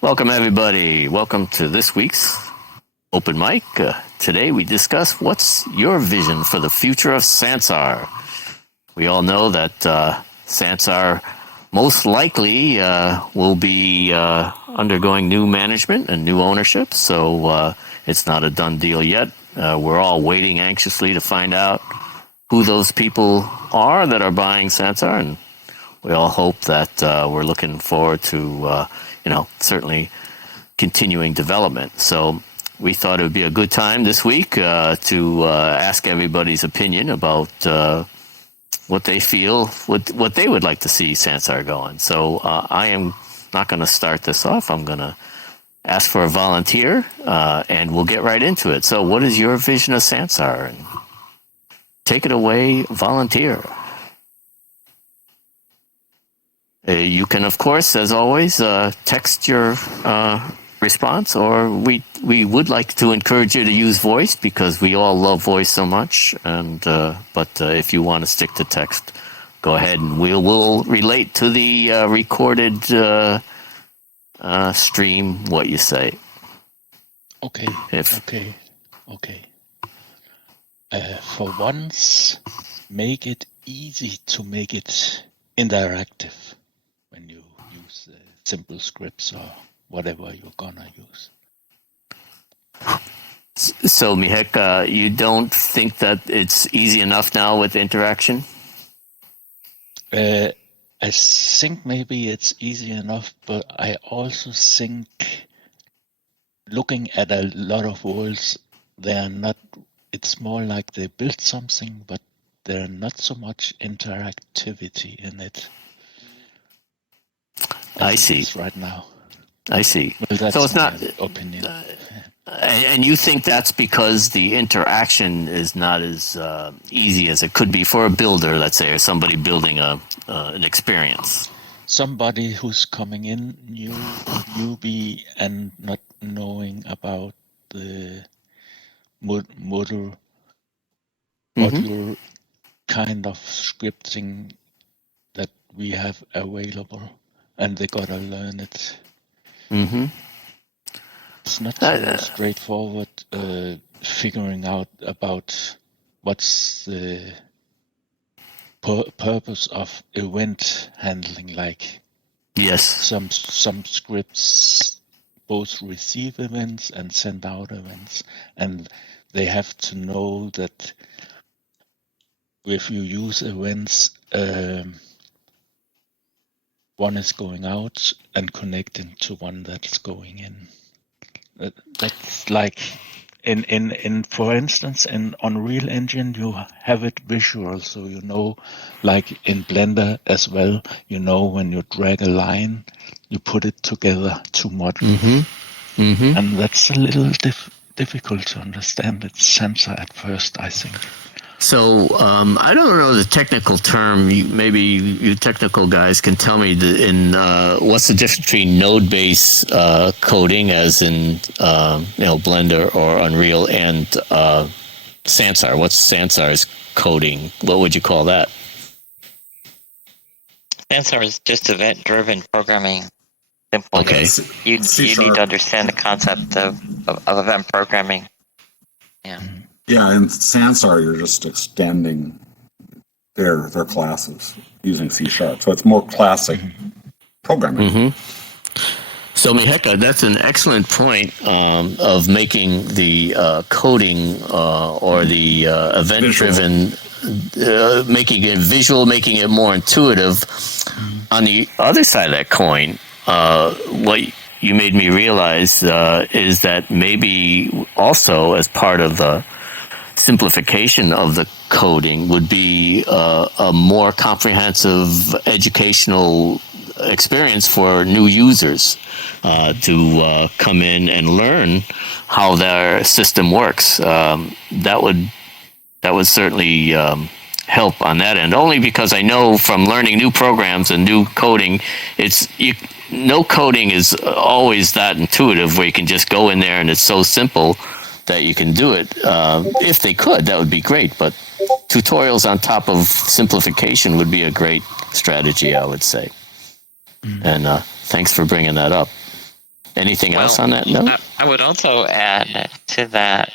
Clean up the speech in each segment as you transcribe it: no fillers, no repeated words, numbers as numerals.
Welcome, everybody. Welcome to this week's open mic. Today, we discuss what's your vision for the future of Sansar. We all know that Sansar most likely will be undergoing new management and new ownership, so it's not a done deal yet. We're all waiting anxiously to find out who those people are that are buying Sansar, and we all hope that we're looking forward to, certainly continuing development. So we thought it would be a good time this week to ask everybody's opinion about what they feel, what they would like to see Sansar going. So I am not going to start this off. I'm going to ask for a volunteer, and we'll get right into it. So what is your vision of Sansar? And take it away, volunteer. You can, of course, as always, text your response, or we would like to encourage you to use voice because we all love voice so much. And but if you want to stick to text, go ahead, and we'll relate to the recorded stream what you say. Okay. For once, make it easy to make it interactive when you use simple scripts or whatever you're gonna use. So, Mihek, you don't think that it's easy enough now with interaction? I think maybe it's easy enough, but I also think looking at a lot of worlds, they're not. It's more like they built something, but there's not so much interactivity in it. I see. Right now. I see. Well, that's so it's my not opinion. And you think that's because the interaction is not as easy as it could be for a builder, let's say, or somebody building an experience. Somebody who's coming in newbie and not knowing about the modular kind of scripting that we have available, and they gotta learn it. Mm-hmm. It's not so straightforward figuring out about what's the purpose of event handling like. Yes. Some scripts both receive events and send out events, and they have to know that if you use events, one is going out and connecting to one that's going in. That's like in for instance in Unreal Engine you have it visual, so you know, like in Blender as well, you know, when you drag a line, you put it together two modules, and that's a little difficult to understand. It's Sansar at first, I think. So I don't know the technical term. Maybe you technical guys can tell me what's the difference between node-based coding, as in Blender or Unreal, and Sansar. What's Sansar's coding? What would you call that? Sansar is just event-driven programming. Simple. Okay. You need to understand the concept of event programming. Yeah. Yeah, in Sansar, you're just extending their classes using C#. So it's more classic programming. So, Miheka, that's an excellent point of making the coding or the event-driven, making it visual, making it more intuitive. On the other side of that coin, what you made me realize is that maybe also as part of the simplification of the coding would be a more comprehensive educational experience for new users to come in and learn how their system works. That would certainly help on that end. Only because I know from learning new programs and new coding, no coding is always that intuitive where you can just go in there and it's so simple that you can do it. If they could, that would be great. But tutorials on top of simplification would be a great strategy, I would say. And thanks for bringing that up. Anything else on that note? I would also add to that,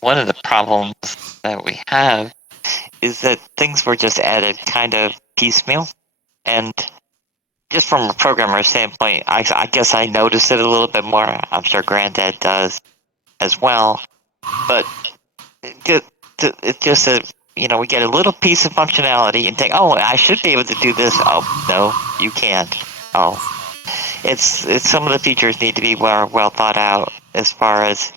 one of the problems that we have is that things were just added kind of piecemeal. And just from a programmer standpoint, I guess I noticed it a little bit more. I'm sure Granddad does as well. But it's just a, we get a little piece of functionality and think, oh, I should be able to do this. Oh, no, you can't. Oh, it's some of the features need to be well thought out as far as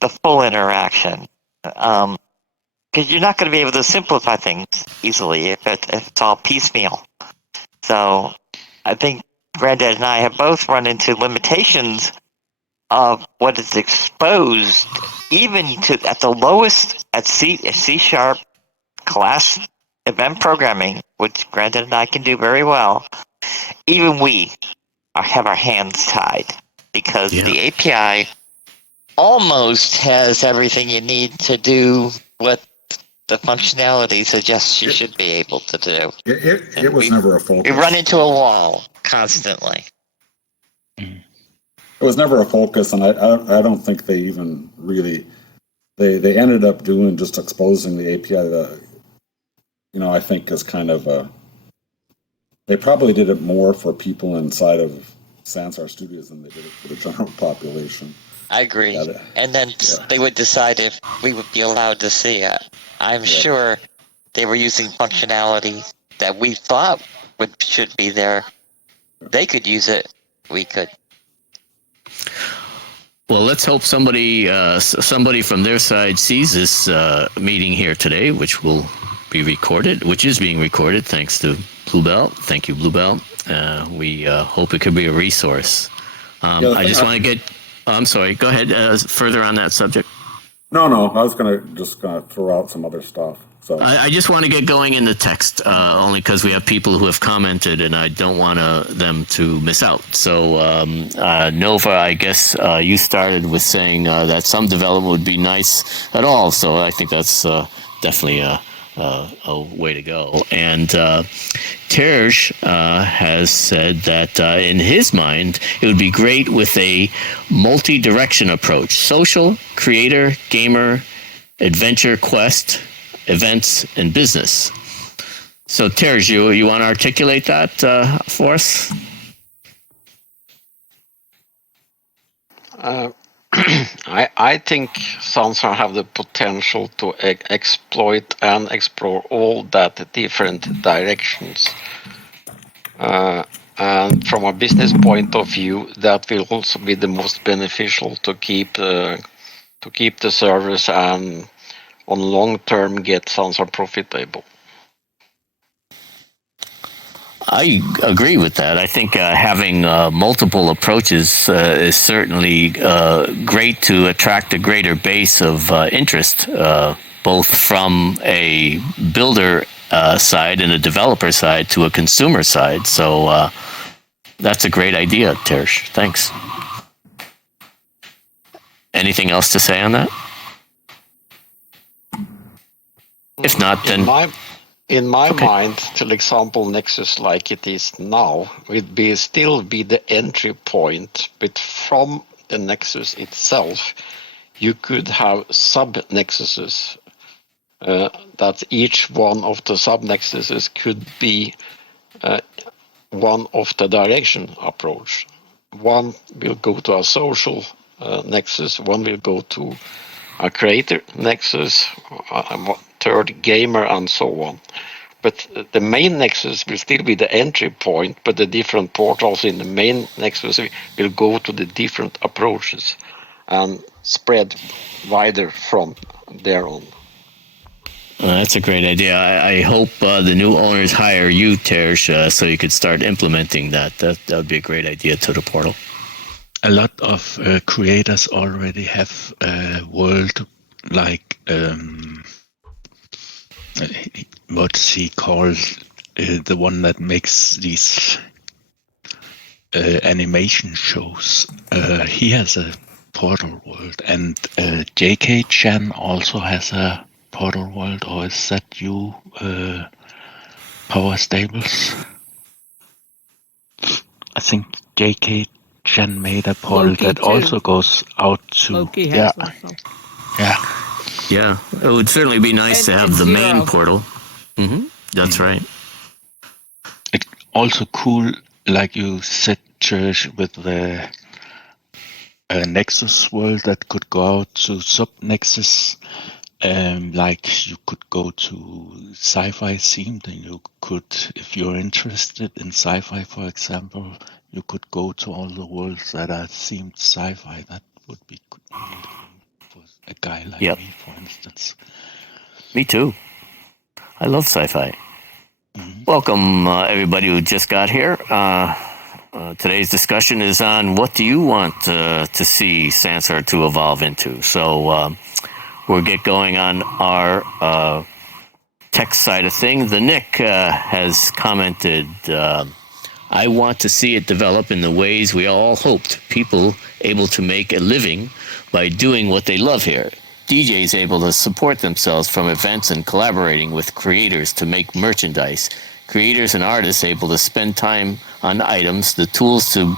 the full interaction. Because you're not going to be able to simplify things easily if it's all piecemeal. So I think Granddad and I have both run into limitations of what is exposed, even at the lowest at C# class event programming, which Granddad and I can do very well. Even we have our hands tied because the API almost has everything you need to do what the functionality suggests you should be able to do. It was never a focus. We run into a wall constantly. It was never a focus, and I don't think they even really they ended up doing just exposing the API that I think is kind of they probably did it more for people inside of Sansar Studios than they did it for the general population. I agree. And then they would decide if we would be allowed to see it. I'm sure they were using functionality that we thought should be there. They could use it. We could. Well, let's hope somebody from their side sees this meeting here today, which will be recorded, which is being recorded thanks to Bluebell. Thank you, Bluebell. We hope it could be a resource. I just want to get... I'm sorry, go ahead. Further on that subject. No, I was gonna throw out some other stuff. So I just want to get going in the text, only because we have people who have commented, and I don't want them to miss out. So Nova, I guess you started with saying that some development would be nice at all. So I think that's definitely a way to go. And Terj has said that in his mind, it would be great with a multi-direction approach: social, creator, gamer, adventure, quest, events, and business. So Terj, you want to articulate that for us? I think Sansar have the potential to exploit and explore all that different directions. And from a business point of view, that will also be the most beneficial to keep the service and on long term get Sansar profitable. I agree with that. I think having multiple approaches is certainly great to attract a greater base of interest, both from a builder side and a developer side to a consumer side. So that's a great idea, Terj. Thanks. Anything else to say on that? If not, then... In my mind, for example, Nexus like it is now will still be the entry point, but from the Nexus itself, you could have sub-Nexuses. That each one of the sub-Nexuses could be one of the direction approach. One will go to a social Nexus, one will go to a creator Nexus, a third gamer, and so on. But the main Nexus will still be the entry point, but the different portals in the main Nexus will go to the different approaches and spread wider from there on. That's a great idea. I hope the new owners hire you, Terj, so you could start implementing that. That would be a great idea to the portal. A lot of creators already have a world like what's he called? The one that makes these animation shows. He has a portal world, and JK Chan also has a portal world. Or is that you, Power Stables? I think JK Jen made a portal Loki that too. also goes out to Loki yeah, has also. yeah. Yeah, it would certainly be nice to have And the main Zero. portal. That's right. It also cool, like you said, Church, with the Nexus world that could go out to sub Nexus. Like you could go to sci-fi themed, and you could, if you're interested in sci-fi, for example, you could go to all the worlds that are themed sci-fi. That would be really cool for a guy like Yep. me, for instance. Me too. I love sci-fi. Welcome, everybody who just got here. Today's discussion is on what do you want to see Sansar to evolve into. So we'll get going on our tech side of things. The Nick has commented, I want to see it develop in the ways we all hoped. People able to make a living by doing what they love here. DJs able to support themselves from events and collaborating with creators to make merchandise. Creators and artists able to spend time on items. The tools to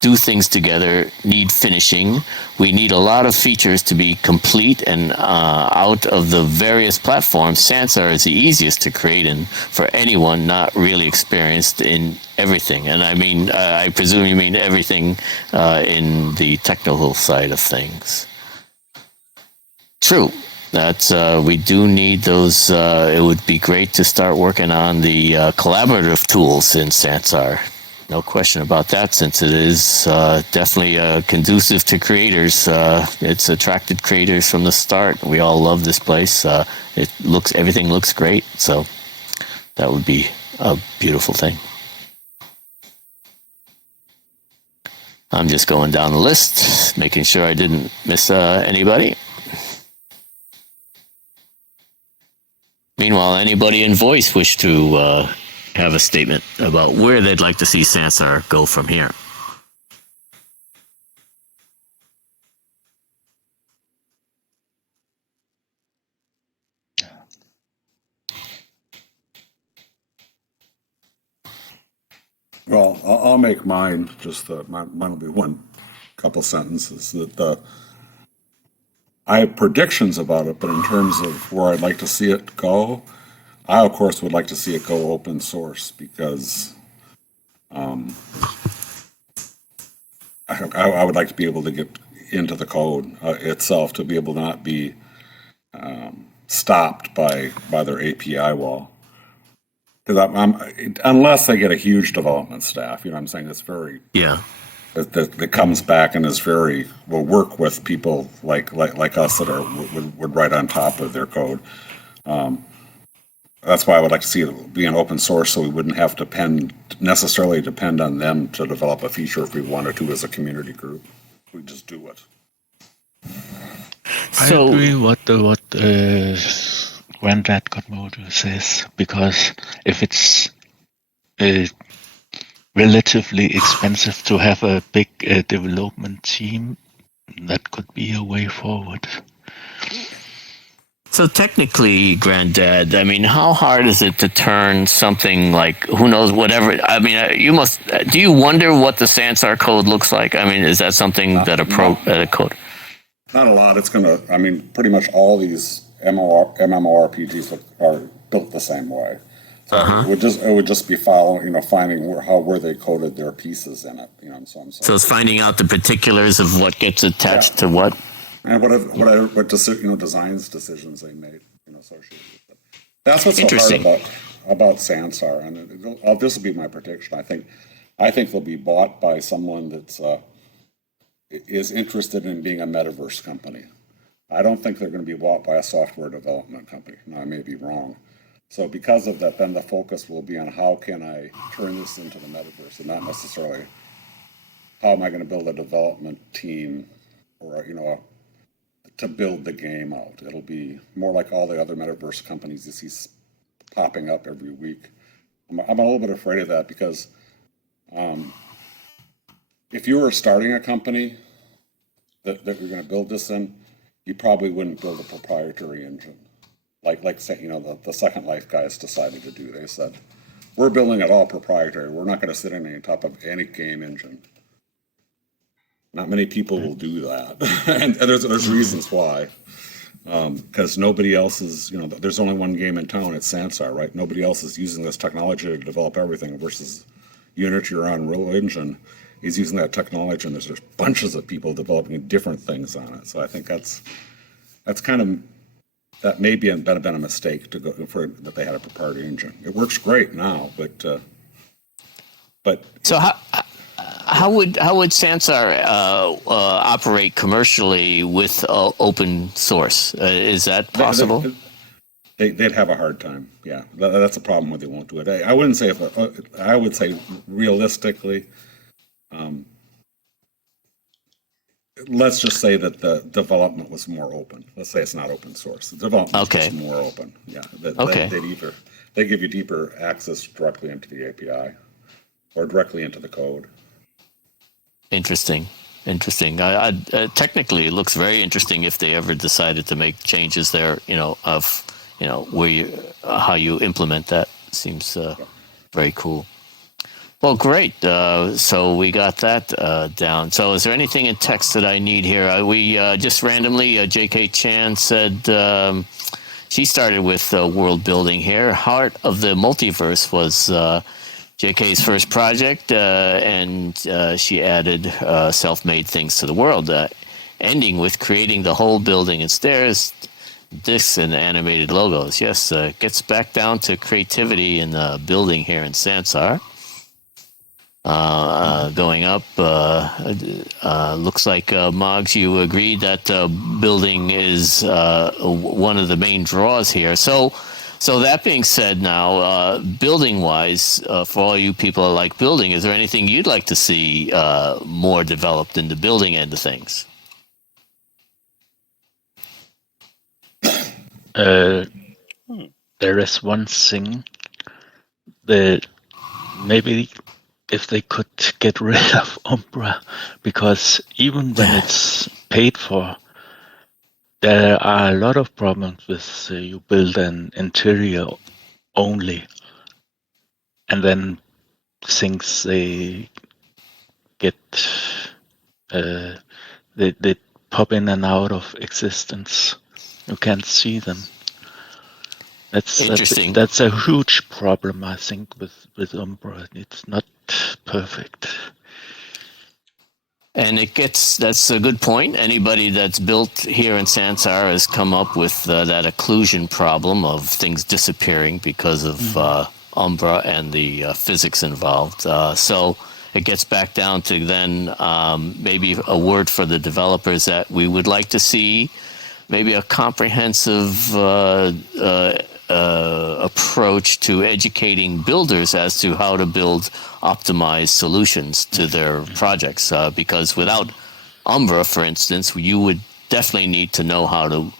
do things together need finishing. We need a lot of features to be complete, and out of the various platforms, Sansar is the easiest to create in for anyone not really experienced in everything. And I mean, I presume you mean everything in the technical side of things. True. That's we do need those. It would be great to start working on the collaborative tools in Sansar. No question about that, since it is definitely conducive to creators. It's attracted creators from the start. We all love this place. Everything looks great. So that would be a beautiful thing. I'm just going down the list, making sure I didn't miss anybody. Meanwhile, anybody in voice wish to have a statement about where they'd like to see Sansar go from here? Well, I'll make mine. Just mine will be one couple sentences. That I have predictions about it, but in terms of where I'd like to see it go, I of course would like to see it go open source because I would like to be able to get into the code itself to be able to not be stopped by their API wall. Because unless I get a huge development staff, you know what I'm saying? It's very that comes back and is very will work with people like us that would write on top of their code. That's why I would like to see it be an open source, so we wouldn't have to necessarily depend on them to develop a feature if we wanted to as a community group. We just do it. I agree what Granddad Godmother says, because if it's relatively expensive to have a big development team, that could be a way forward. So technically, Granddad, I mean, how hard is it to turn something like, who knows, whatever? I mean, do you wonder what the Sansar code looks like? I mean, is that something that a code? Not a lot. It's pretty much all these MMORPGs are built the same way. So it would just be finding where they coded their pieces in it. So it's finding out the particulars of what gets attached to what. And what decisions they made, associated with it. That's what's so hard about Sansar, and this will be my prediction. I think they'll be bought by someone that's is interested in being a metaverse company. I don't think they're going to be bought by a software development company. Now, I may be wrong. So because of that, then the focus will be on how can I turn this into the metaverse, and not necessarily how am I going to build a development team or to build the game out. It'll be more like all the other metaverse companies you see popping up every week. I'm a little bit afraid of that because if you were starting a company that you're going to build this in, you probably wouldn't build a proprietary engine. Like say, the Second Life guys decided to do. They said, we're building it all proprietary. We're not going to sit on top of any game engine. Not many people will do that, and there's reasons why. Because nobody else is, there's only one game in town. It's Sansar, right? Nobody else is using this technology to develop everything. Versus Unity or Unreal Engine is using that technology, and there's bunches of people developing different things on it. So I think that's kind of that may be been a mistake to go for that they had a proprietary engine. It works great now, but So how would Sansar operate commercially with open source? Is that possible? They'd have a hard time. Yeah, that's a problem where they won't do it. I wouldn't say I would say realistically, let's just say that the development was more open. Let's say it's not open source. The development was more open. Yeah, they give you deeper access directly into the API or directly into the code. Interesting. Technically, it looks very interesting if they ever decided to make changes there. Where how you implement that seems very cool. Well, great. So we got that down. So is there anything in text that I need here? We just randomly, J.K. Chan said she started with world building here. Heart of the Multiverse was J.K.'s first project, and she added self-made things to the world, ending with creating the whole building and stairs, discs, and animated logos. Yes, gets back down to creativity in building here in Sansar. Going up, looks like Moggs, you agreed that building is one of the main draws here. So that being said, now building-wise, for all you people who like building, is there anything you'd like to see more developed in the building end of things? There is one thing that maybe if they could get rid of Umbra, because even when it's paid for, there are a lot of problems with you build an interior only, and then things they get they pop in and out of existence. You can't see them. That's interesting. That's a huge problem, I think, with Umbra. It's not perfect. And that's a good point. Anybody that's built here in Sansar has come up with that occlusion problem of things disappearing because of Umbra and the physics involved. So it gets back down to then maybe a word for the developers that we would like to see maybe a comprehensive approach to educating builders as to how to build optimized solutions to their projects. Because without Umbra, for instance, you would definitely need to know how to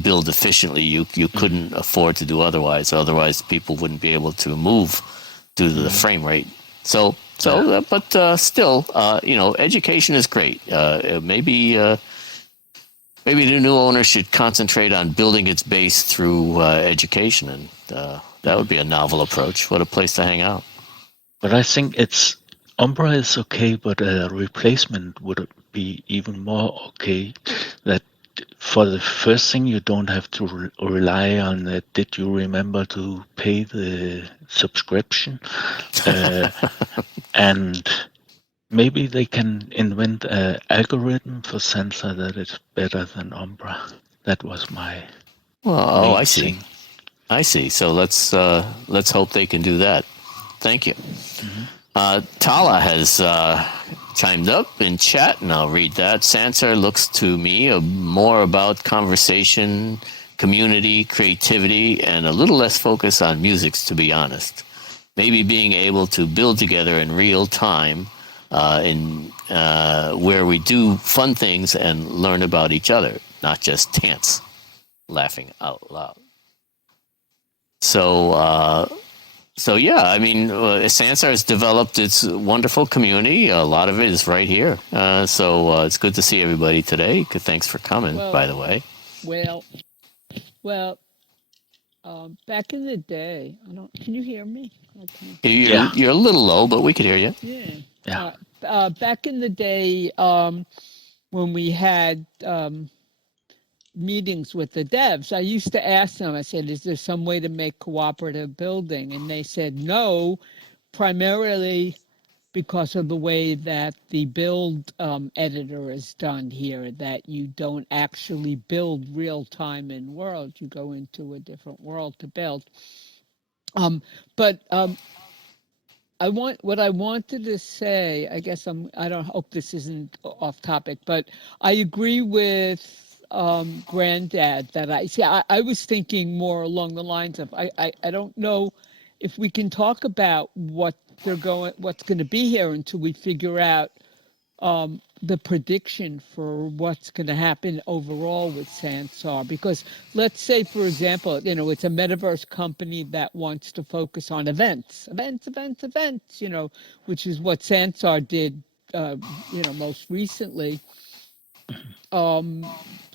build efficiently. You couldn't afford to do otherwise. Otherwise, people wouldn't be able to move due to the frame rate. But still, education is great. Maybe the new owner should concentrate on building its base through education, and that would be a novel approach. What a place to hang out. But I think Umbra is okay, but a replacement would be even more okay. That for the first thing, you don't have to rely on that. Did you remember to pay the subscription? And maybe they can invent an algorithm for Sansar that is better than Umbra. That was my I see. thing. I see. So let's hope they can do that. Thank you. Tala has chimed up in chat, and I'll read that. Sansar looks to me more about conversation, community, creativity, and a little less focus on music, to be honest. Maybe being able to build together in real time where we do fun things and learn about each other, not just dance, laughing out loud. So yeah, I mean, Sansar has developed its wonderful community. A lot of it is right here. So it's good to see everybody today. Thanks for coming, by the way. Well, Back in the day, I don't. Can you hear me? Okay. Yeah. You're a little low, but we could hear you. Yeah. Yeah. Back in the day, when we had meetings with the devs, I used to ask them. I said, "Is there some way to make cooperative building?" And they said, "No, primarily because of the way that the build editor is done here, that you don't actually build real time in world. You go into a different world to build." But what I wanted to say, I guess I don't hope this isn't off topic, but I agree with Granddad that I was thinking more along the lines of I don't know if we can talk about what's going to be here until we figure out the prediction for what's going to happen overall with Sansar. Because let's say, for example, it's a metaverse company that wants to focus on events, which is what Sansar did, most recently.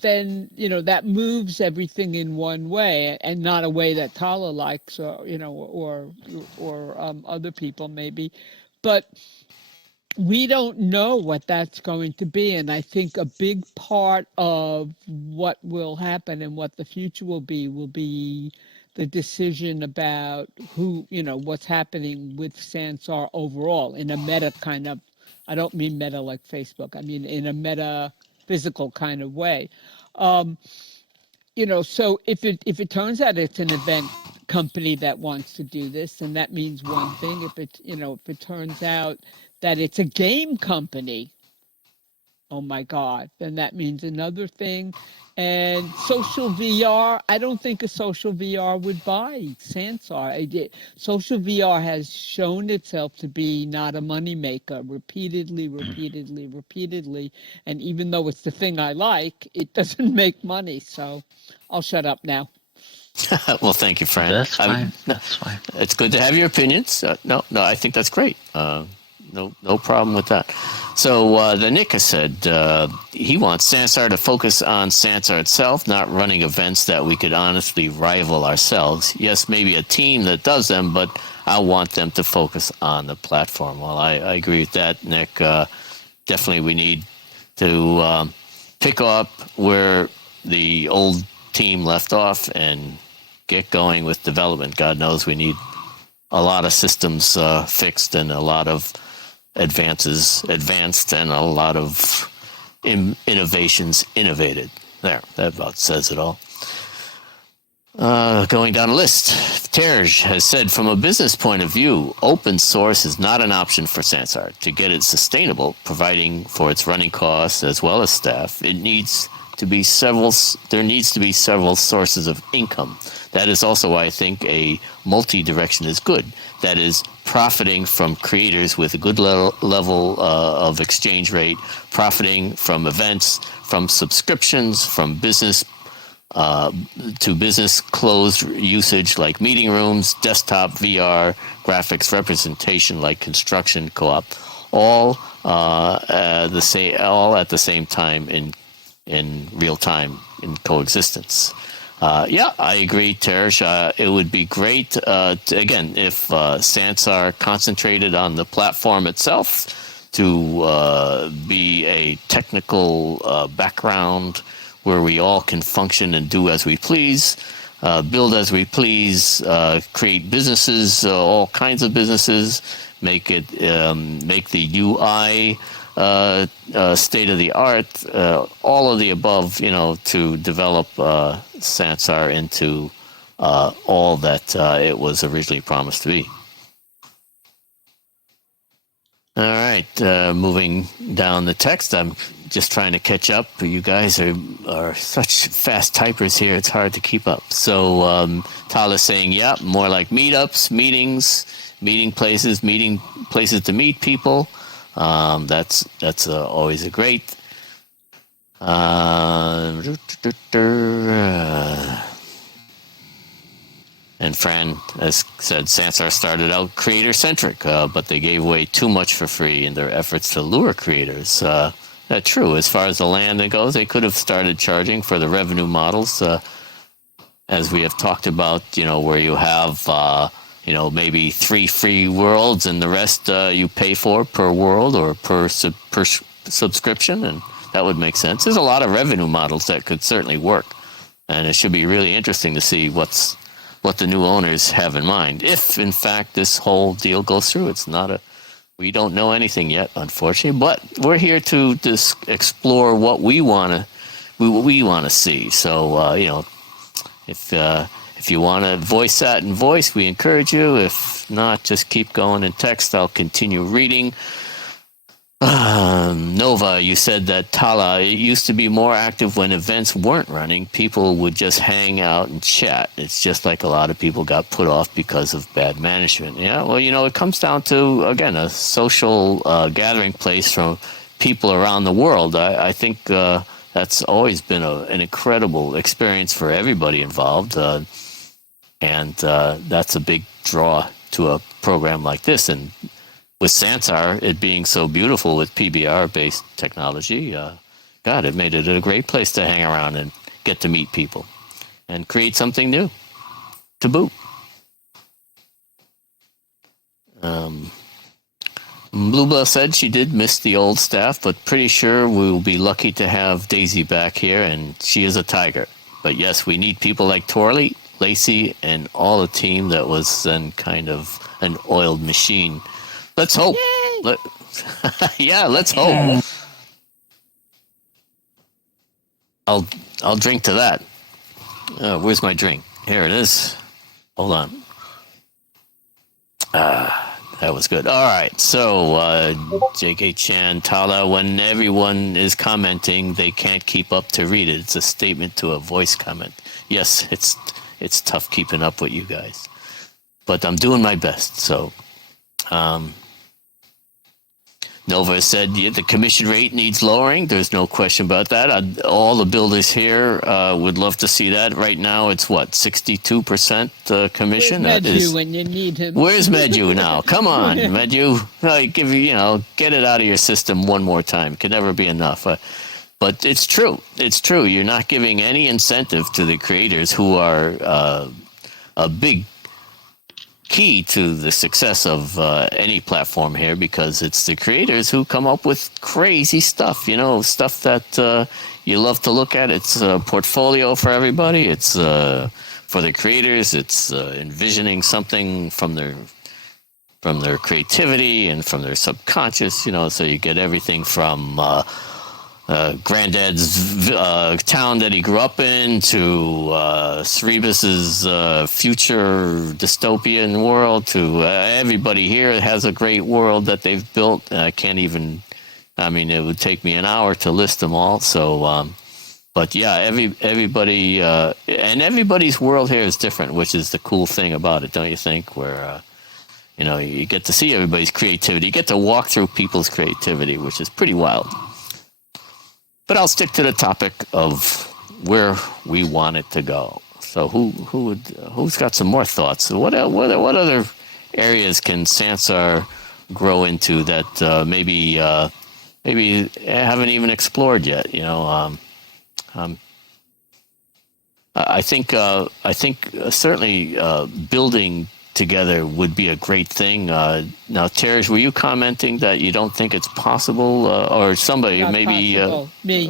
Then, that moves everything in one way and not a way that Tala likes or other people maybe. But we don't know what that's going to be. And I think a big part of what will happen and what the future will be the decision about what's happening with Sansar overall in a meta kind of, I don't mean meta like Facebook, I mean in a meta physical kind of way. So if it turns out it's an event company that wants to do this, then that means one thing. If it turns out that it's a game company, oh my God, then that means another thing. And social VR, I don't think a social VR would buy Sansar. Social VR has shown itself to be not a moneymaker repeatedly. And even though it's the thing I like, it doesn't make money. So I'll shut up now. Well, thank you, Fran. That's fine. That's fine. It's good to have your opinions. No, I think that's great. No problem with that. So the Nick has said he wants Sansar to focus on Sansar itself, not running events that we could honestly rival ourselves. Yes, maybe a team that does them, but I want them to focus on the platform. Well, I agree with that, Nick. Definitely we need to pick up where the old team left off and get going with development. God knows we need a lot of systems fixed and a lot of advanced and a lot of innovations innovated. There, that about says it all. Going down the list, Terj has said, from a business point of view, open source is not an option for Sansar. To get it sustainable, providing for its running costs as well as staff, there needs to be several sources of income. That is also why I think a multi-direction is good. That is, profiting from creators with a good level of exchange rate, profiting from events, from subscriptions, from business to business closed usage like meeting rooms, desktop VR, graphics representation like construction co-op, all at the same time in real time in coexistence. Yeah, I agree, Teresh. It would be great, again, if Sansar concentrated on the platform itself to be a technical background where we all can function and do as we please, build as we please, create businesses, all kinds of businesses, make the UI state of the art, all of the above, to develop Sansar into all that it was originally promised to be. All right, moving down the text, I'm just trying to catch up. You guys are such fast typers here, it's hard to keep up. So Tala's saying, yeah, more like meetups, meeting places to meet people. That's always a great. And Fran has said Sansar started out creator-centric, but they gave away too much for free in their efforts to lure creators. That's true. As far as the land goes, they could have started charging for the revenue models. as we have talked about, where you have, maybe 3 free worlds and the rest you pay for per world or per subscription, and that would make sense. There's a lot of revenue models that could certainly work, and it should be really interesting to see what the new owners have in mind. If, in fact, this whole deal goes through, we don't know anything yet, unfortunately, but we're here to just explore what we want to see. So, if you want to voice that in voice, we encourage you. If not, just keep going in text. I'll continue reading. Nova, you said that Tala, it used to be more active when events weren't running. People would just hang out and chat. It's just like a lot of people got put off because of bad management. Yeah, well, it comes down to, again, a social gathering place from people around the world. I think that's always been an incredible experience for everybody involved. And that's a big draw to a program like this. And with Sansar, it being so beautiful with PBR-based technology, God, it made it a great place to hang around and get to meet people and create something new to boot. Bluebell said she did miss the old staff, but pretty sure we will be lucky to have Daisy back here, and she is a tiger. But yes, we need people like Torley, Lacey, and all the team that was then kind of an oiled machine. Let's hope. Let's hope. I'll drink to that. Where's my drink? Here it is. Hold on. That was good. All right. So, JK Chan, Tala, when everyone is commenting, they can't keep up to read it. It's a statement to a voice comment. Yes, it's tough keeping up with you guys, but I'm doing my best. So, Nova said the commission rate needs lowering. There's no question about that. All the builders here would love to see that. Right now, it's 62% commission. Where's Medju when you need him? Where's Medju now? Come on, Medju. Get it out of your system one more time. It can never be enough. But it's true. It's true. You're not giving any incentive to the creators who are a big key to the success of any platform here, because it's the creators who come up with crazy stuff, stuff that you love to look at. It's a portfolio for everybody. It's for the creators. It's envisioning something from their creativity and from their subconscious, so you get everything from Granddad's town that he grew up in to Cerebus's future dystopian world to everybody here has a great world that they've built. It would take me an hour to list them all. So, but yeah, everybody and everybody's world here is different, which is the cool thing about it, don't you think? Where you get to see everybody's creativity, you get to walk through people's creativity, which is pretty wild. But I'll stick to the topic of where we want it to go. So who's got some more thoughts? What other areas can Sansar grow into that maybe haven't even explored yet? I think certainly building together would be a great thing. Now, Terj, were you commenting that you don't think it's possible, or somebody Not maybe possible. Me.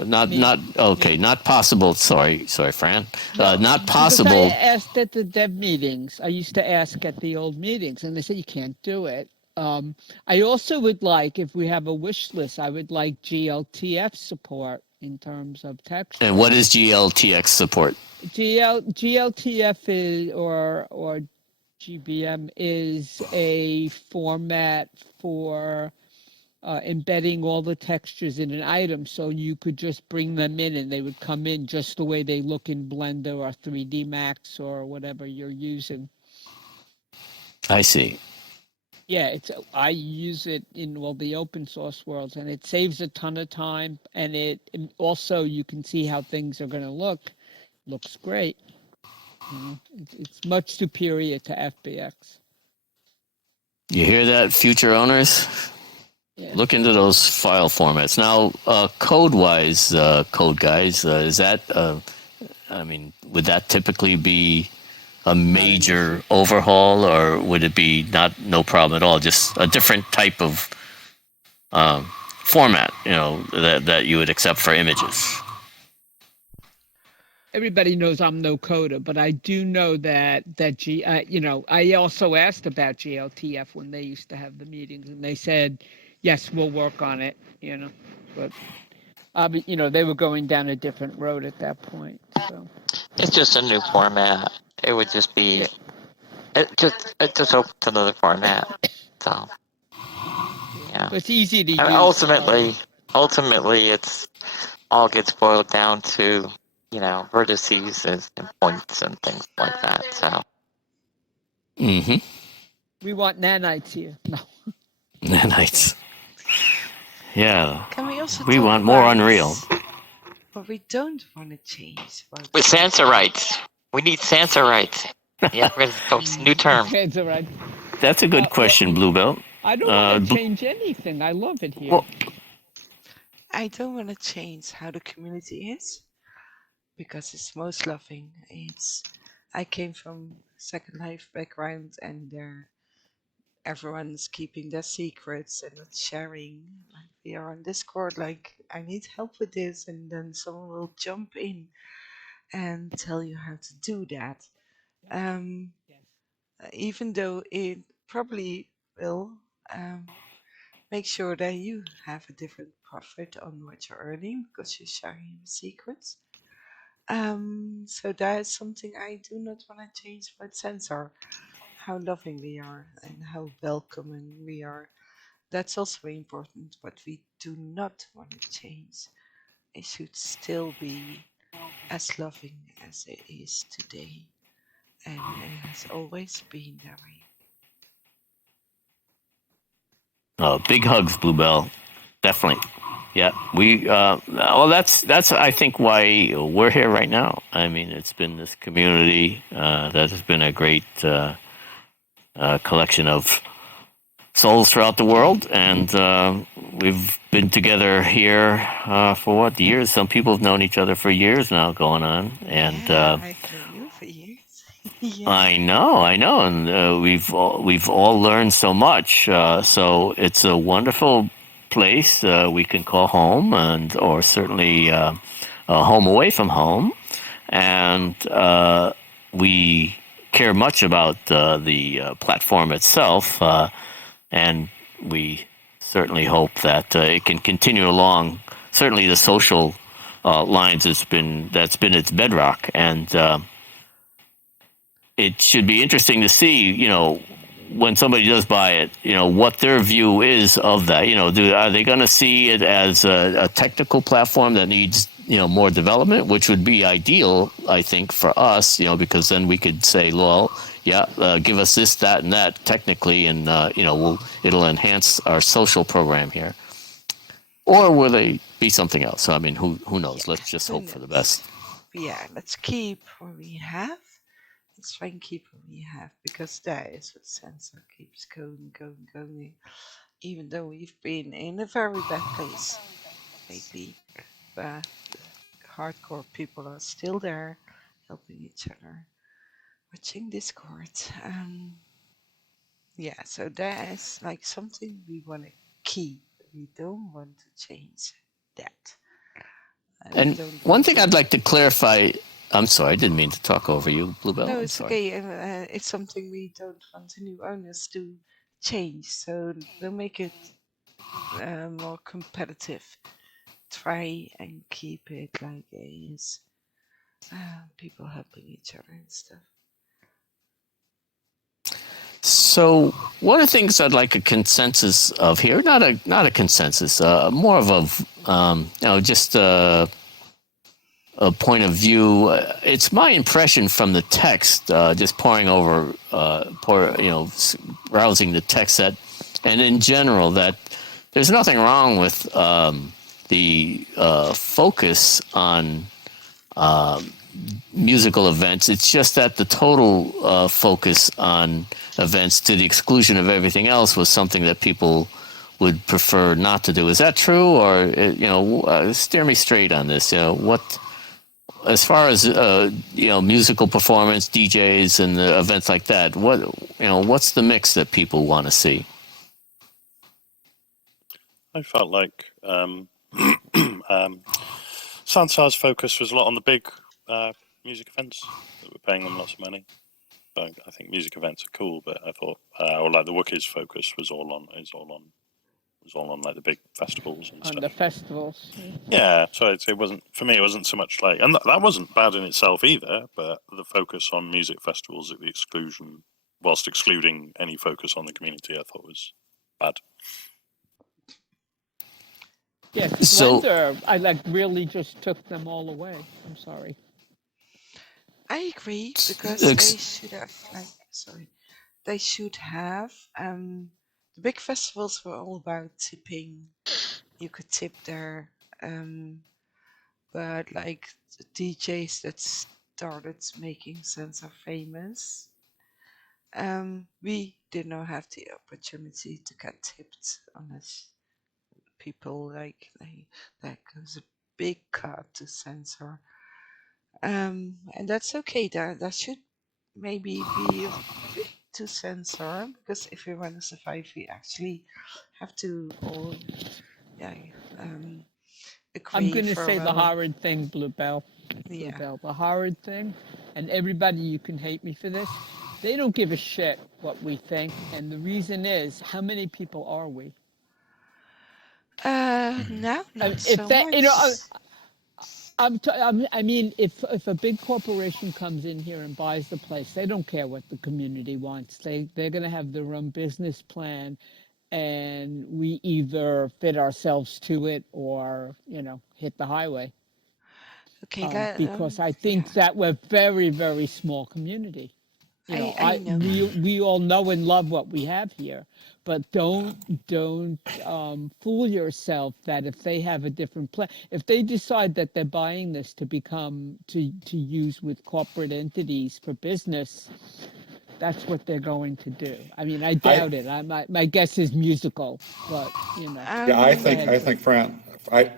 Not possible. Sorry, Fran. Not Because possible. I asked at the dev meetings. I used to ask at the old meetings, and they said you can't do it. I also would like, if we have a wish list, I would like GLTF support in terms of text. And what is GLTX support? GLTF is or GBM is a format for embedding all the textures in an item, so you could just bring them in and they would come in just the way they look in Blender or 3D Max or whatever you're using. I see. Yeah, I use it in all the open source worlds, and it saves a ton of time, and and also you can see how things are going to look. Looks great. It's much superior to FBX. You hear that, future owners? Yeah. Look into those file formats. Now, code-wise, code guys, is that, would that typically be a major overhaul, or would it be no problem at all, just a different type of format, that you would accept for images? Everybody knows I'm no coder, but I do know that I also asked about GLTF when they used to have the meetings, and they said, yes, we'll work on it, but they were going down a different road at that point. So It's just a new format. It would just be it just opens another format. So yeah. but it's easy to I mean, use. ultimately, it's all gets boiled down to vertices and points and things like that. So Mm-hmm. We want nanites here. No. Nanites. Yeah. Can we also We talk want more about Unreal. what we don't want to change? with Sansarites, we need Sansarites. Yeah, folks, new term. It's all right. That's a good question, Bluebell. I don't want to change anything. I love it here. Well, I don't want to change how the community is because it's most loving. I came from Second Life background and everyone's keeping their secrets and not sharing. Like we are on Discord, like I need help with this, and then someone will jump in and tell you how to do that. Even though it probably will make sure that you have a different profit on what you're earning because you're sharing your secrets. So that is something I do not want to change about Sansar. How loving we are and how welcoming we are. That's also important, but we do not want to change. It should still be as loving as it is today. And it has always been that way. Big hugs, Bluebell. Definitely. Yeah. That's I think why we're here right now. I mean, it's been this community that has been a great collection of souls throughout the world, and we've been together here for years. Some people have known each other for years now, going on, and I've known you for years. Yeah. I know, and we've all learned so much. So it's a wonderful place we can call home, or certainly a home away from home, and we care much about the platform itself, and we certainly hope that it can continue along. Certainly, the social lines that's been its bedrock, and it should be interesting to see, when somebody does buy it, what their view is of that. Are they going to see it as a technical platform that needs, more development, which would be ideal, I think, for us, because then we could say, well, yeah, give us this, that, and that technically, and it'll enhance our social program here. Or will they be something else? I mean, who knows? Yeah, Let's just who hope for the knows? best. Yeah, let's keep what we have. Let's try and keep what we have because that is what Sansa keeps going. Even though we've been in a very bad place lately, but the hardcore people are still there, helping each other, watching Discord. Yeah, so that is like something we want to keep. We don't want to change that. And one thing I'd like to clarify, I'm sorry, I didn't mean to talk over you, Bluebell. No, I'm it's sorry. okay. It's something we don't want the new owners to change. So they'll make it more competitive. Try and keep it like it is. People helping each other and stuff. So one of the things I'd like a consensus of here, not a consensus, more of just a point of view. It's my impression from the text, just browsing the text set, and in general, that there's nothing wrong with the focus on musical events. It's just that the total focus on events to the exclusion of everything else was something that people would prefer not to do. Is that true? Or steer me straight on this. as far as musical performance, DJs, and events like that, what's the mix that people want to see? I felt like Sansar's focus was a lot on the big music events that were paying them lots of money. But I think music events are cool, but I thought, or like the Wookiees' focus was all on like the big festivals and On stuff. the festivals. Yeah, so it wasn't for me. It wasn't so much like, and that wasn't bad in itself either. But the focus on music festivals at the exclusion, whilst excluding any focus on the community, I thought was bad. Yes, So- Splendor, I really just took them all away. I'm sorry. I agree because Ex- they should have they should have the big festivals were all about tipping. You could tip there, but like the DJs that started making Sansar famous, we did not have the opportunity to get tipped unless people like goes a big cut to Sansar. And that's okay. That should maybe be a bit to Sansar because if we want to survive, we actually have to all I'm agree going to for say the a- horrid thing, Bluebell. yeah. Bluebell, the horrid thing. And everybody, you can hate me for this. They don't give a shit what we think. And the reason is, how many people are we? Now not If so that, much. I mean, if a big corporation comes in here and buys the place, they don't care what the community wants. They're going to have their own business plan, and we either fit ourselves to it or hit the highway. Okay, Because I think that we're very, very small community. I know. We all know and love what we have here, but don't fool yourself that if they have a different plan, if they decide that they're buying this to become to use with corporate entities for business, that's what they're going to do. I mean, I doubt it. My guess is musical, but Yeah, I think Fran, I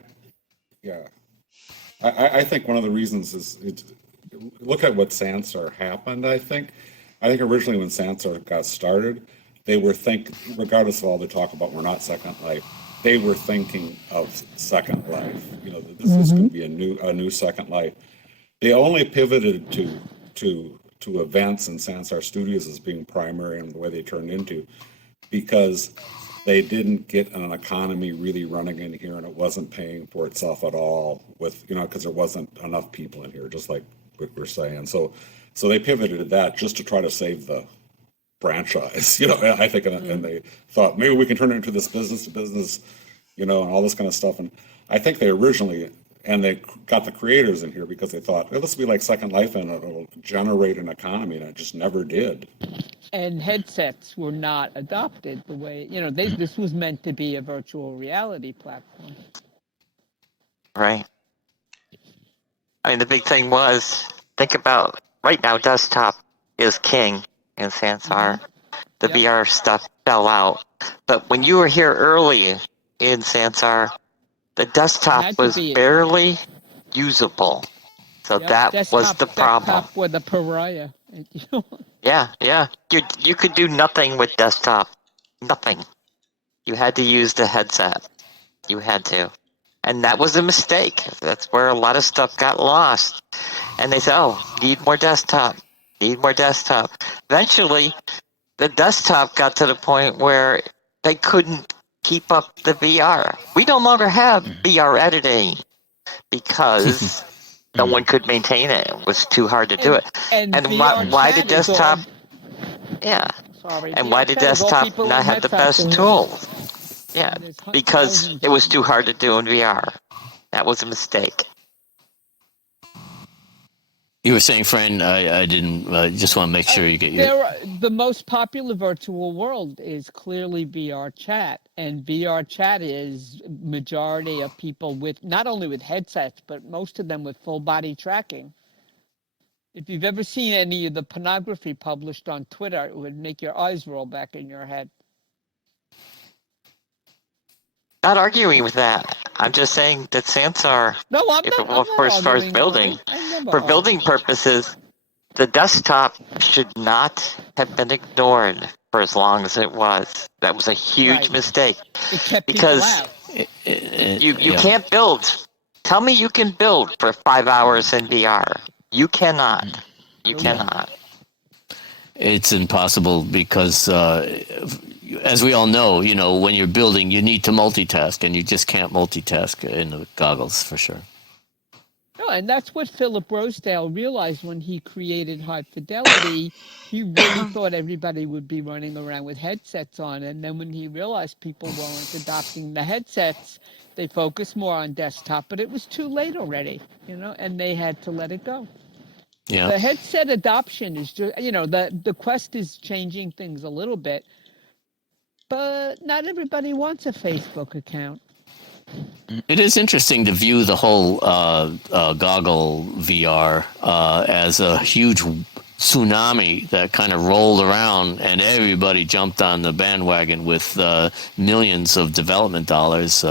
think one of the reasons is look at what Sansar happened. I think originally when Sansar got started, they were regardless of all the talk about we're not Second Life, they were thinking of Second Life. That this is going to be a new Second Life. They only pivoted to events and Sansar Studios as being primary and the way they turned into because they didn't get an economy really running in here and it wasn't paying for itself at all with, because there wasn't enough people in here, just like what we're saying. So they pivoted to that just to try to save the franchise, I think, and they thought maybe we can turn it into this business to business, and all this kind of stuff. And I think they originally, and they got the creators in here because they thought, this will be like Second Life and it'll generate an economy, and it just never did. And headsets were not adopted the way, this was meant to be a virtual reality platform. Right. I mean, the big thing was, think about, right now, desktop is king in Sansar. The Yep. VR stuff fell out. But when you were here early in Sansar, the desktop Had to was be. barely usable. So Yep, that was the problem. Desktop with a pariah. Yeah. You could do nothing with desktop. Nothing. You had to use the headset. You had to. And that was a mistake. That's where a lot of stuff got lost. And they said, need more desktop. Need more desktop. Eventually, the desktop got to the point where they couldn't keep up the VR. We no longer have VR editing because no one could maintain it. It was too hard to do it. And VR why chat did desktop? Sorry. And VR why did chat is all desktop people not in have the headsets. best tools? Yeah, There's because thousands it was too hard to do in VR. That was a mistake. You were saying, Fran, I didn't, just want to make sure you get your... The most popular virtual world is clearly VR chat, and VR chat is majority of people with, not only with headsets, but most of them with full body tracking. If you've ever seen any of the pornography published on Twitter, it would make your eyes roll back in your head. Not arguing with that. I'm just saying that Sansar, No, I'm if not, it was I'm not first arguing, building, Marty. I'm never for are. building purposes, the desktop should not have been ignored for as long as it was. That was a huge Right. mistake It kept people because out. you Yeah. can't build. Tell me you can build for 5 hours in VR. You cannot. You Nope. cannot. It's impossible because, as we all know, when you're building, you need to multitask, and you just can't multitask in the goggles for sure. No, and that's what Philip Rosedale realized when he created High Fidelity. He really thought everybody would be running around with headsets on. And then when he realized people weren't adopting the headsets, they focused more on desktop, but it was too late already, and they had to let it go. Yeah. The headset adoption is just, the Quest is changing things a little bit, but not everybody wants a Facebook account. It is interesting to view the whole goggle VR as a huge tsunami that kind of rolled around, and everybody jumped on the bandwagon with millions of development dollars,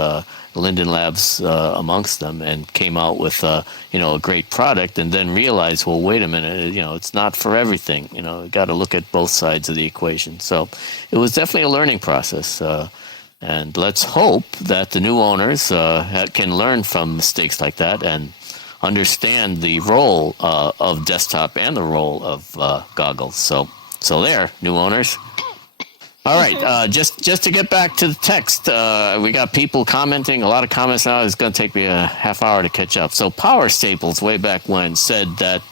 Linden Labs amongst them, and came out with a great product, and then realized, well, wait a minute, it's not for everything. You got to look at both sides of the equation. So it was definitely a learning process. And let's hope that the new owners can learn from mistakes like that and understand the role of desktop and the role of goggles. So there, new owners. All right, just to get back to the text, we got people commenting, a lot of comments now. It's going to take me a half hour to catch up. So Power Staples, way back when, said that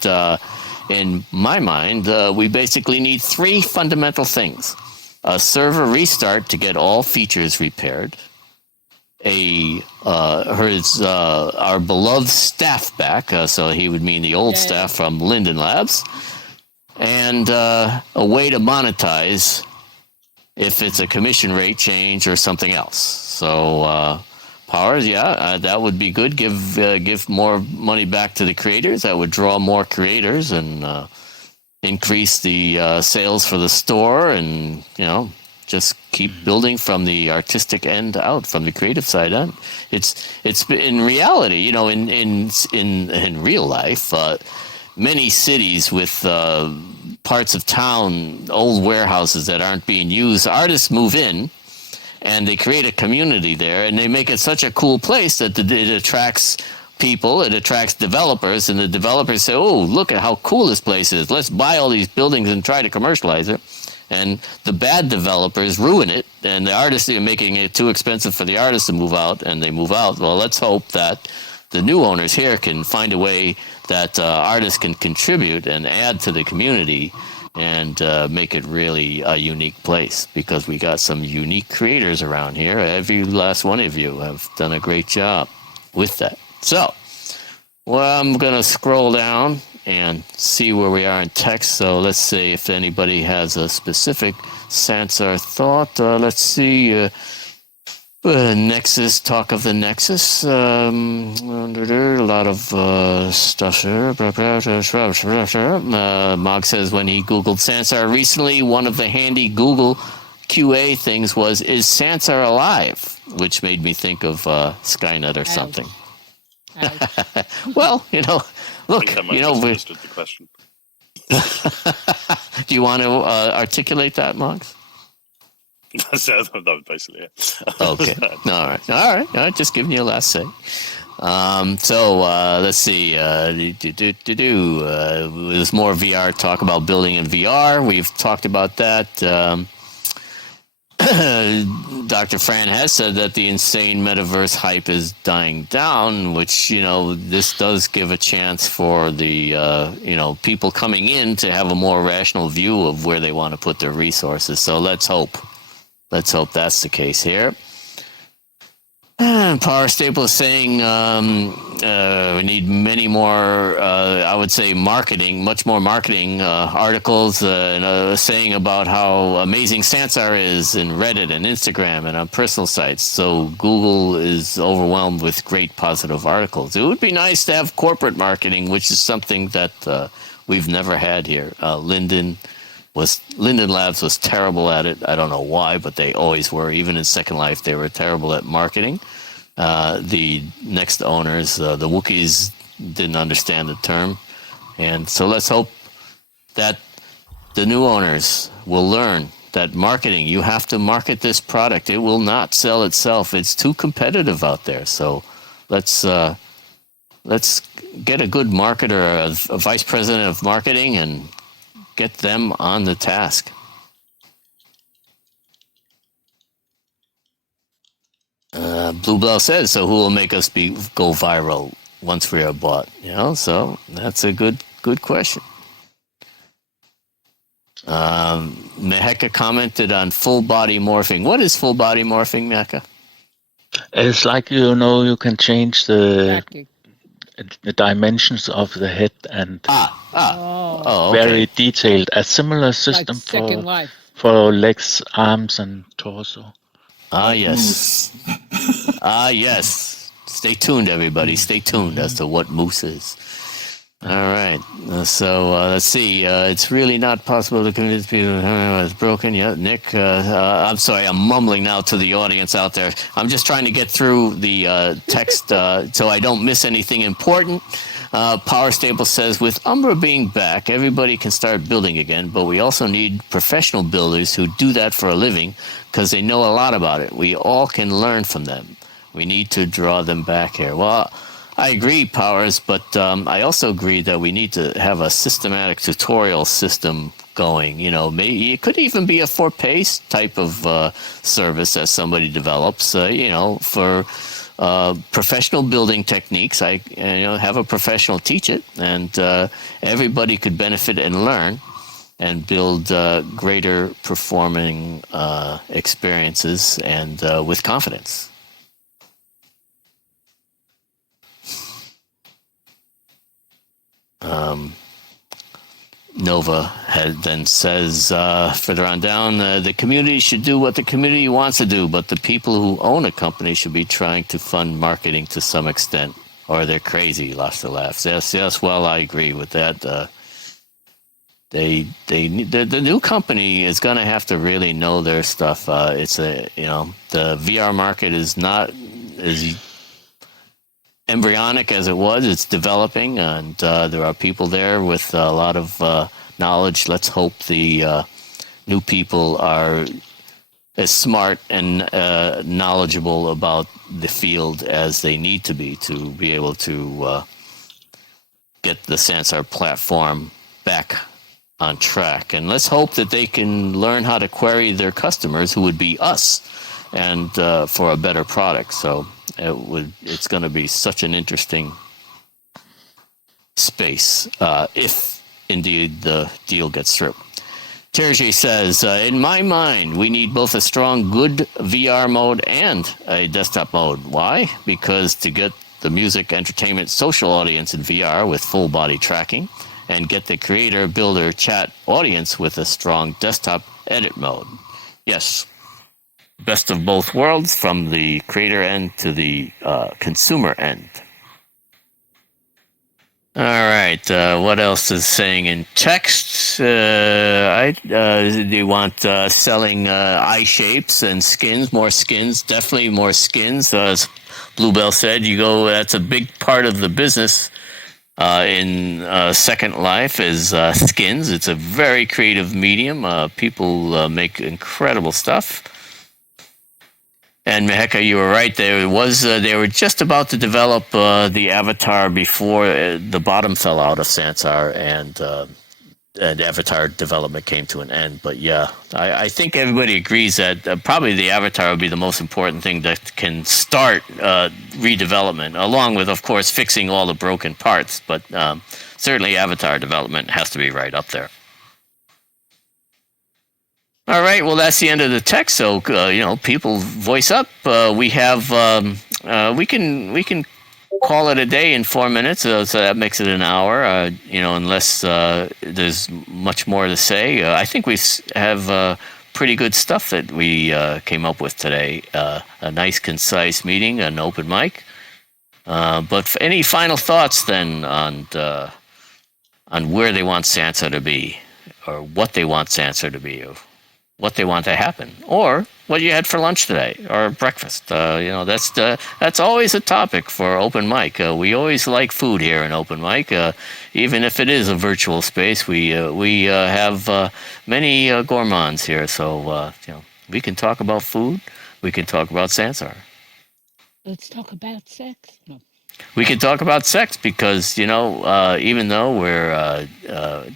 in my mind, we basically need 3 fundamental things. A server restart to get all features repaired. Our beloved staff back, so he would mean the old staff from Linden Labs, and a way to monetize if it's a commission rate change or something else. So Powers, that would be good. Give more money back to the creators. That would draw more creators and increase the sales for the store, and just keep building from the artistic end out, from the creative side on. It's in reality, in real life, many cities with parts of town, old warehouses that aren't being used, artists move in and they create a community there, and they make it such a cool place that it attracts people, it attracts developers, and the developers say, oh, look at how cool this place is. Let's buy all these buildings and try to commercialize it. And the bad developers ruin it, and the artists are making it too expensive for the artists to move out, and they move out. Well, let's hope that the new owners here can find a way that artists can contribute and add to the community and make it really a unique place, because we got some unique creators around here. Every last one of you have done a great job with that. So, well, I'm going to scroll down and see where we are in text. So let's see if anybody has a specific Sansar thought. Let's see. Nexus, talk of the Nexus. A lot of stuff here. Mog says when he Googled Sansar recently, one of the handy Google QA things was, is Sansar alive? Which made me think of Skynet or something. Well, look, I might have understood the question. Do you want to articulate that, Moggs? That was basically it. Okay. All right. Just giving you a last say. So let's see. There's more VR talk about building in VR. We've talked about that. Dr. Fran has said that the insane metaverse hype is dying down, which, this does give a chance for the, people coming in to have a more rational view of where they want to put their resources. So let's hope that's the case here. Power Staple is saying we need many more, I would say, much more marketing articles, saying about how amazing Sansar is in Reddit and Instagram and on personal sites. So Google is overwhelmed with great positive articles. It would be nice to have corporate marketing, which is something that we've never had here. Linden Labs was terrible at it. I don't know why, but they always were. Even in Second Life, they were terrible at marketing. The next owners, the Wookiees, didn't understand the term. And so let's hope that the new owners will learn that marketing, you have to market this product. It will not sell itself. It's too competitive out there. So let's get a good marketer, a vice president of marketing, and get them on the task. Bluebell says, so who will make us go viral once we are bought? So that's a good question. Meheka commented on full body morphing. What is full body morphing, Meheka? It's like, you can change the Tracking. dimensions of the head and Oh, Okay. very detailed. A similar like system Second Life. for legs, arms, and torso. Yes. Yes. Stay tuned, everybody. Stay tuned as to what Moose is. All right. So let's see. It's really not possible to convince people it's broken. Yeah, Nick. I'm sorry. I'm mumbling now to the audience out there. I'm just trying to get through the text so I don't miss anything important. Power Stable says, with Umbra being back, everybody can start building again, but we also need professional builders who do that for a living because they know a lot about it. We all can learn from them. We need to draw them back here. Well, I agree, Powers, but I also agree that we need to have a systematic tutorial system going. Maybe it could even be a for-pace type of service that somebody develops, for professional building techniques. Have a professional teach it, and everybody could benefit and learn and build greater performing experiences and with confidence. Nova then says further on down, the community should do what the community wants to do, but the people who own a company should be trying to fund marketing to some extent, or they're crazy. Lots of laughs. Yes. Well, I agree with that. The new company is going to have to really know their stuff. The VR market is not as embryonic as it was. It's developing, and there are people there with a lot of knowledge. Let's hope the new people are as smart and knowledgeable about the field as they need to be able to get the Sansar platform back on track. And let's hope that they can learn how to query their customers, who would be us, and for a better product. So it's going to be such an interesting space if indeed the deal gets through. Terje says, in my mind, we need both a strong, good VR mode and a desktop mode. Why? Because to get the music, entertainment, social audience in VR with full body tracking, and get the creator, builder, chat audience with a strong desktop edit mode. Yes. Best of both worlds, from the creator end to the consumer end. All right. What else is saying in text? They want selling eye shapes and skins, more skins, definitely more skins. As Bluebell said, that's a big part of the business in Second Life is skins. It's a very creative medium. People make incredible stuff. And Meheka, you were right. They were just about to develop the avatar before the bottom fell out of Sansar, and avatar development came to an end. But yeah, I think everybody agrees that probably the avatar would be the most important thing that can start redevelopment, along with, of course, fixing all the broken parts. But certainly avatar development has to be right up there. All right, well, that's the end of the text. So, people voice up. We have, we can call it a day in 4 minutes. So that makes it an hour, unless there's much more to say. I think we have pretty good stuff that we came up with today. A nice, concise meeting, an open mic. But any final thoughts then on where they want Sansar to be, or what they want Sansar to be, or what they want to happen, or what you had for lunch today or breakfast. That's always a topic for open mic. We always like food here in open mic, even if it is a virtual space. We have many gourmands here, so we can talk about food. We can talk about Sansar. Let's talk about sex. No. We can talk about sex because, even though we're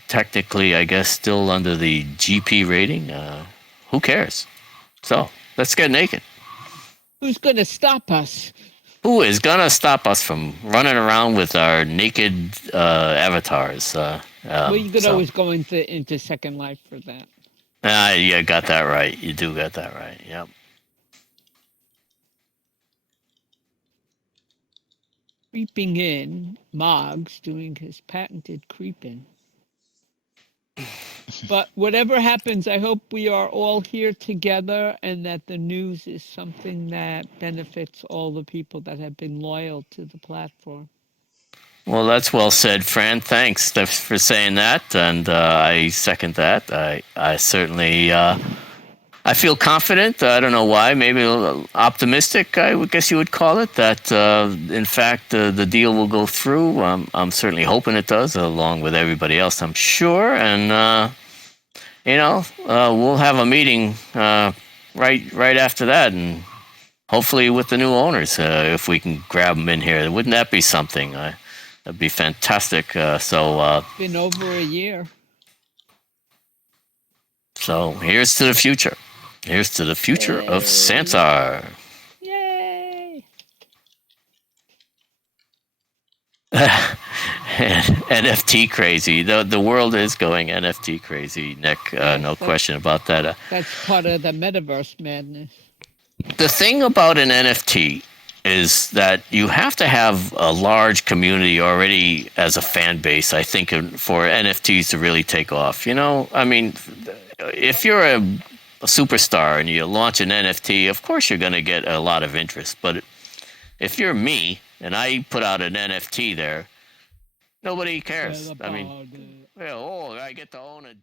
technically, I guess, still under the GP rating, who cares? So let's get naked. Who's going to stop us? Who is going to stop us from running around with our naked avatars? Well, you could always go into Second Life for that. You got that right. You do got that right. Yep. Creeping in, Moggs doing his patented creeping. But whatever happens, I hope we are all here together and that the news is something that benefits all the people that have been loyal to the platform. Well, that's well said, Fran. Thanks for saying that, and I second that. I certainly I feel confident. I don't know why. Maybe a little optimistic, I would guess you would call it, that in fact the deal will go through. I'm certainly hoping it does, along with everybody else, I'm sure. And we'll have a meeting right after that, and hopefully with the new owners, if we can grab them in here. Wouldn't that be something? That'd be fantastic. It's been over a year. So here's to the future. Here's to the future of Sansar. Yay! NFT crazy. The world is going NFT crazy, Nick. No question about that. That's part of the metaverse madness. The thing about an NFT is that you have to have a large community already as a fan base, I think, for NFTs to really take off. If you're a superstar and you launch an NFT, of course you're going to get a lot of interest. But if you're me and I put out an NFT there, nobody cares. I get to own a